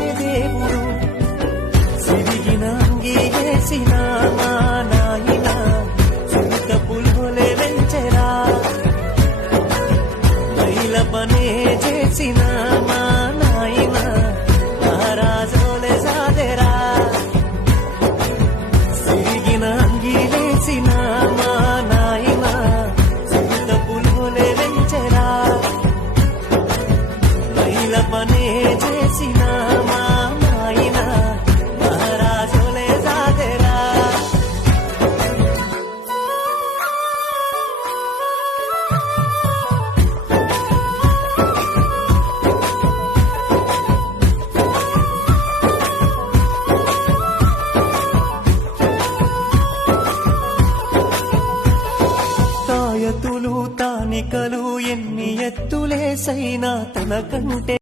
రక్షించే దేవుడు సిరిగిన అంగి వేసిన మా నాయన సునీత పులులే వెంచెరా మైల పనే చేసిన మా నాయన రాజోలే సాదెరా సిరిగిన అంగి వేసిన మా నాయన సునీత పులులే వెంచెరా మైల పనే చేసిన మా నాయన రాజోలే సాదెరా తాయతులు తానికలు ఎన్ని ఎత్తులేసైనా తనకంటే